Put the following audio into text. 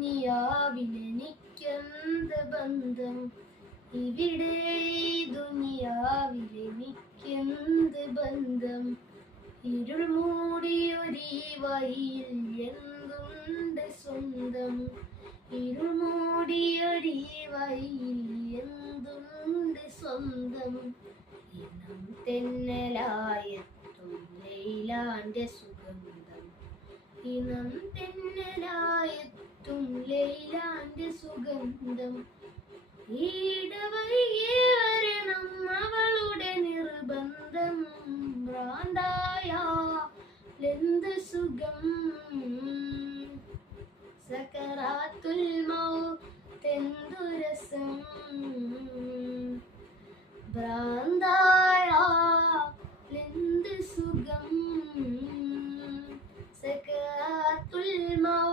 ദുനിയാവിലെനിക്കെന്ത് ബന്ധം, ഇവിടെ ദുനിയാവിലെനിക്കെന്ത് ബന്ധം. ഇരുൾ മൂടിയൊരീ വഴിയിൽ എന്തുണ്ട് സ്വന്തം, ഇരുൾ മൂടിയൊരീ വഴിയിൽ എന്തുണ്ട് സ്വന്തം. ഇനം തെന്നലായെത്തും ലൈലാന്റെ സുഗന്ധം, ഇനം തെന്നലായെത്തും ലൈലാന്റെ സുഗന്ധം. ഈടവഴിയേ വരണം അവളുടെ നിർബന്ധം, ഭ്രാന്തായാലെന്ത് സുഖം. സകറാത്തുൽ മൗത്തെന്തു രസം, ഭ്രാന്തായാലെന്ത് സുഖം. സകറാത്തുൽ മൗത്ത്